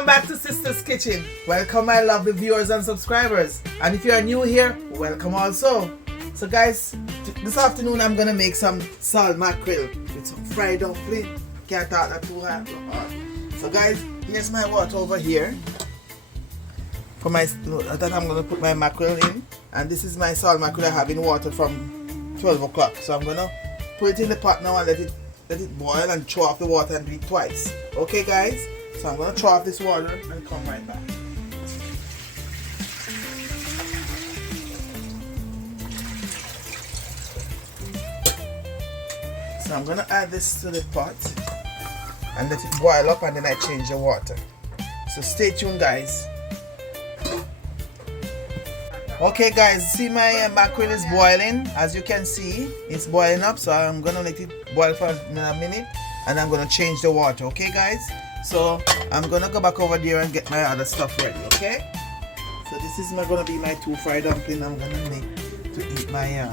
Welcome back to Sister's Kitchen. Welcome my lovely viewers and subscribers. And if you are new here, welcome also. So guys, this afternoon I'm gonna make some salt mackerel with some fried dumpling. Can't talk that too hard. So guys, here's my water over here. For my that I'm gonna put my mackerel in. And this is my salt mackerel I have in water from 12 o'clock. So I'm gonna put it in the pot now and let it boil and throw off the water and do it twice. Okay guys? So I'm going to throw off this water and come right back. So I'm going to add this to the pot and let it boil up and then I change the water. So stay tuned guys. Okay guys, see my mackerel is boiling. As you can see, it's boiling up. So I'm going to let it boil for a minute and I'm going to change the water. Okay guys? So I'm gonna go back over there and get my other stuff ready, okay? So this is gonna be my 2 fried dumpling I'm gonna make to eat my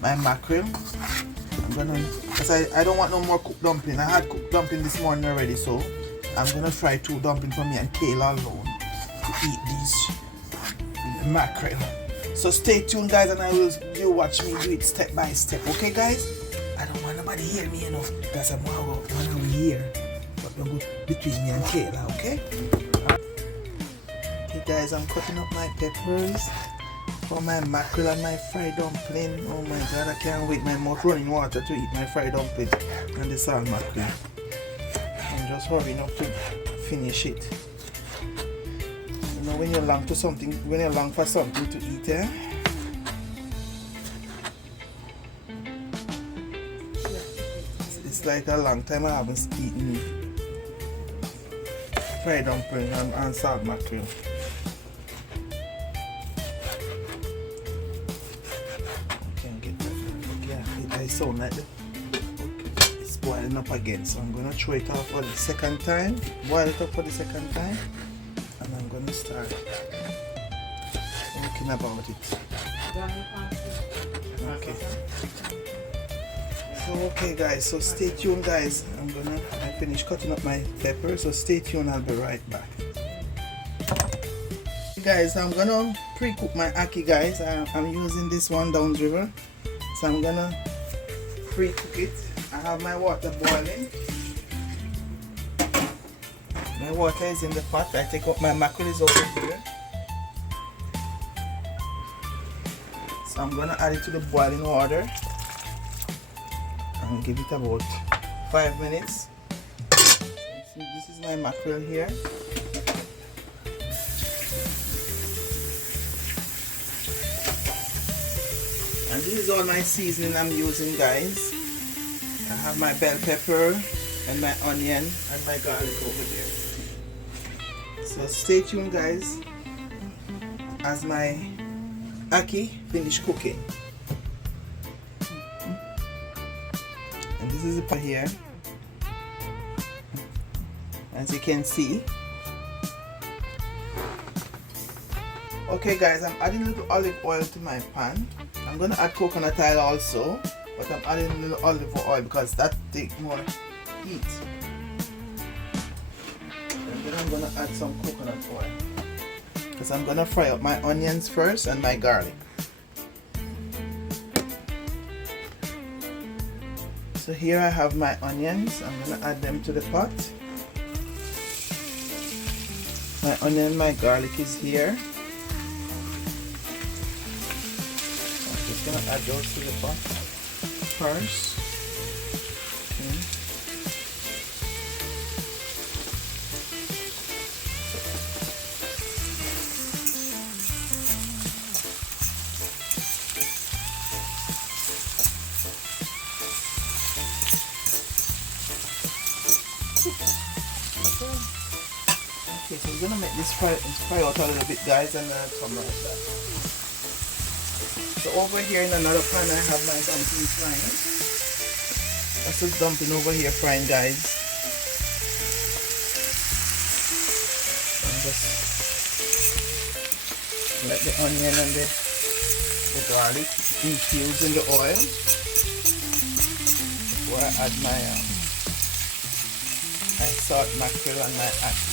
my mackerel. I'm gonna, cause I don't want no more cooked dumpling. I had cooked dumpling this morning already, so I'm gonna fry 2 dumplings for me and Kayla alone to eat these mackerel. So stay tuned guys, and you watch me do it step by step, okay guys? I don't want nobody hear me enough. That's a one over here. Between me and Kayla, okay? Okay guys, I'm cutting up my peppers for my mackerel and my fried dumpling. Oh my god, I can't wait. My mouth running water to eat my fried dumpling and the salt mackerel. I'm just hurrying up to finish it. You know, when you long to something, when you long for something to eat, eh? It's like a long time I haven't eaten fried dumpling and salt mackerel. Okay, get that. Okay, I sound like it's boiling up again, so I'm gonna throw it off for the second time. Boil it up for the second time, and I'm gonna start thinking about it. Okay. So okay guys, so stay tuned guys. I finished cutting up my pepper, so stay tuned, I'll be right back. Guys, I'm gonna pre-cook my ackee guys. I'm using this one downriver. So I'm gonna pre-cook it. I have my water boiling. My water is in the pot. I take up my mackerel is over here. So I'm gonna add it to the boiling water. And give it about 5 minutes. So this is my mackerel here. And this is all my seasoning I'm using guys. I have my bell pepper and my onion and my garlic over there. So stay tuned guys as my ackee finish cooking. And this is it here, as you can see. Okay guys, I'm adding a little olive oil to my pan. I'm going to add coconut oil also, but I'm adding a little olive oil because that takes more heat. And then I'm going to add some coconut oil because I'm going to fry up my onions first and my garlic. So here I have my onions. I'm going to add them to the pot. My onion and my garlic is here. I'm just going to add those to the pot first. Okay. Okay, so we're gonna make this fry out a little bit guys, and then come right back. So over here in another pan I have my dumpling frying. That's the dumpling over here frying guys. And just let the onion and the garlic infuse in the oil before I add my salt mackerel and my ackee.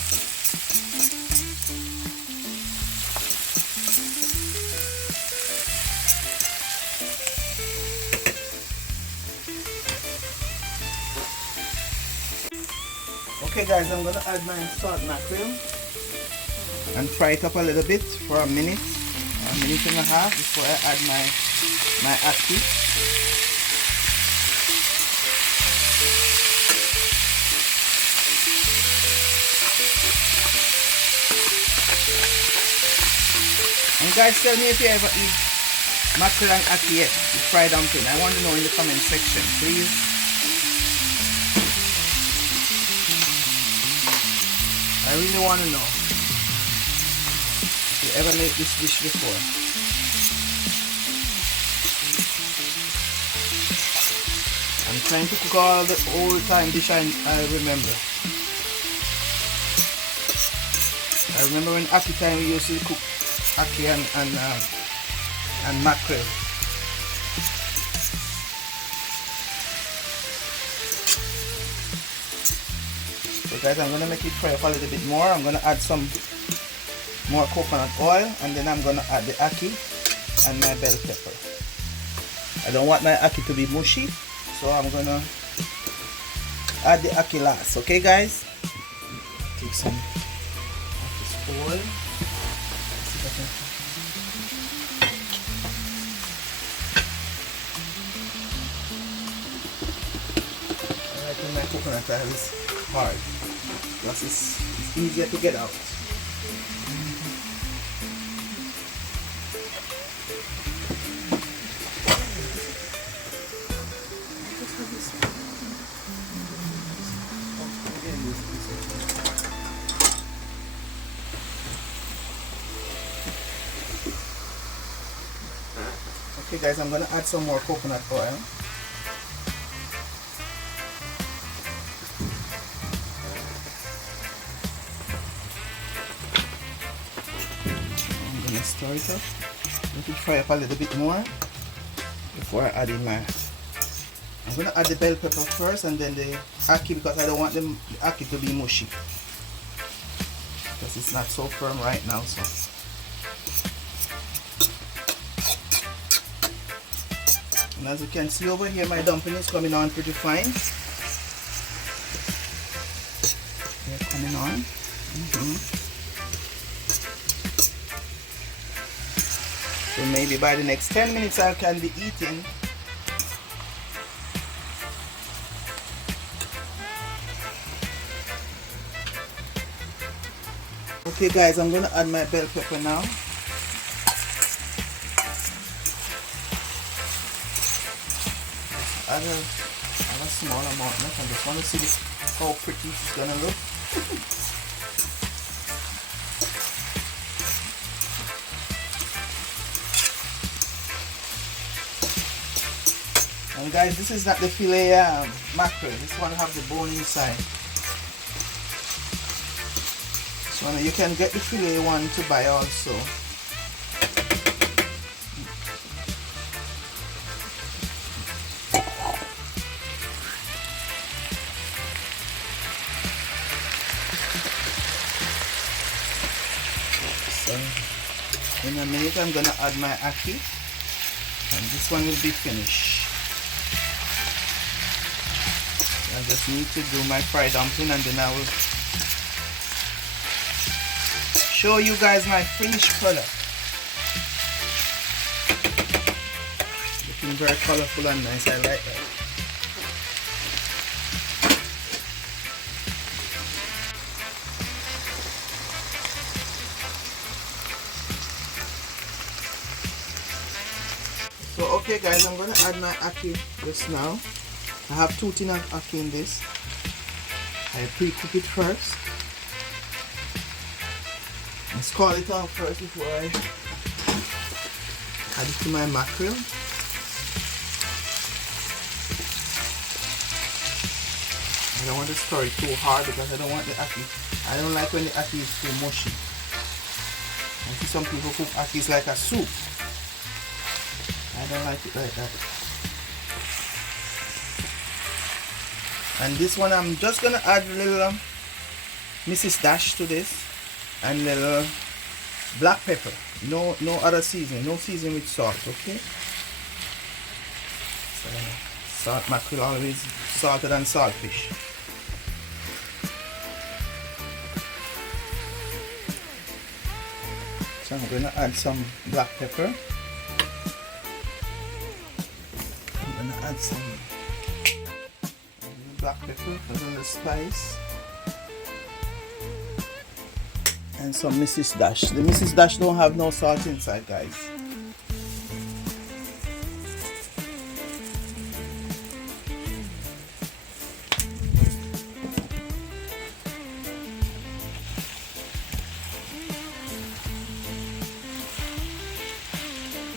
Okay guys, I'm gonna add my salt mackerel and fry it up a little bit for a minute and a half before I add my ackee. And guys, tell me if you ever eat mackerel and ackee yet, the fried dumpling. I want to know in the comment section, please. I really want to know if you ever made this dish before. I'm trying to cook all the old time dish I remember. I remember when Ackee time we used to cook ackee and mackerel. So guys, I'm gonna make it fry up a little bit more. I'm gonna add some more coconut oil, and then I'm gonna add the ackee and my bell pepper. I don't want my ackee to be mushy, so I'm gonna add the ackee last. Okay guys, take some of this oil. Let's see if I can. I like when my coconut oil is hard because it's easier to get out. Okay guys, I'm going to add some more coconut oil. I'm going to stir it up. Let it fry up a little bit more before I add in my... I'm going to add the bell pepper first and then the ackee, because I don't want the ackee to be mushy, because it's not so firm right now. So and as you can see over here, my dumpling is coming on pretty fine. They're coming on. So maybe by the next 10 minutes I can be eating. Okay guys, I'm going to add my bell pepper now. Add a small amount. I just want to see this, how pretty it's gonna look. And guys, this is not the fillet mackerel. This one have the bone inside. This one you can get the fillet one to buy also. In a minute I'm gonna add my ackee, and this one will be finished. I just need to do my fried dumpling, and then I will show you guys my finished product. Looking very colorful and nice. I like that. So okay guys, I'm going to add my ackee just now. I have 2 tins of ackee in this. I pre-cook it first. Let's scald it off first before I add it to my mackerel. I don't want to stir it too hard because I don't want the ackee. I don't like when the ackee is too mushy. I see some people cook ackee like a soup. I don't like it like that. And this one I'm just gonna add a little Mrs. Dash to this, and a little black pepper. No other seasoning. No seasoning with salt. Okay. So, salt mackerel always salted than saltfish. So I'm going to add some black pepper. I'm going to add some black pepper for the spice. And some Mrs. Dash. The Mrs. Dash don't have no salt inside, guys.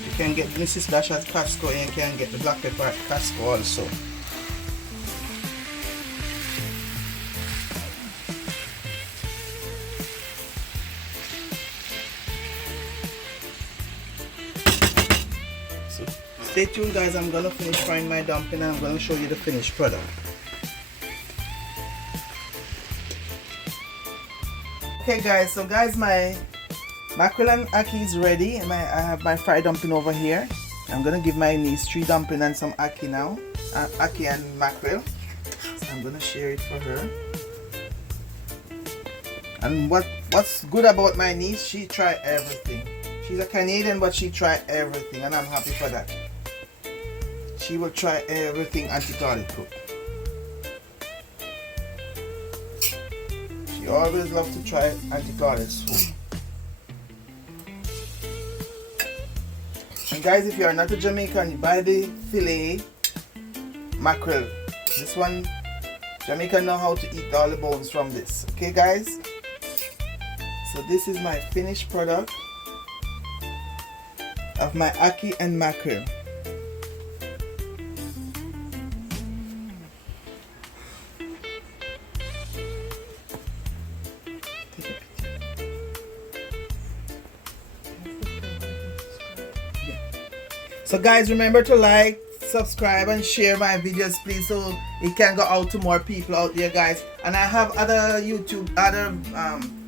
You can get Mrs. Dash at Costco and you can get the black pepper at Costco also. So stay tuned, guys. I'm gonna finish frying my dumpling and I'm gonna show you the finished product. Okay guys, so guys, my mackerel and ackee is ready, and I have my fried dumpling over here. I'm gonna give my niece 3 dumplings and some ackee now, ackee and mackerel. So I'm gonna share it for her. And what's good about my niece, she tried everything. She's a Canadian, but she tried everything, and I'm happy for that. She will try everything Auntie Carly cook. She always loves to try Auntie Carly's food. And guys, if you are not a Jamaican, you buy the fillet mackerel. This one, Jamaican know how to eat all the bones from this. Okay guys? So this is my finished product of my ackee and mackerel. So guys, remember to like, subscribe and share my videos please, so it can go out to more people out there, guys. And I have other YouTube, other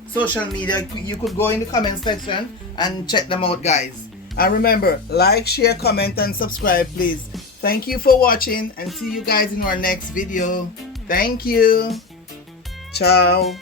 social media. You could go in the comment section and check them out, guys. And remember, like, share, comment and subscribe please. Thank you for watching and see you guys in our next video. Thank you. Ciao.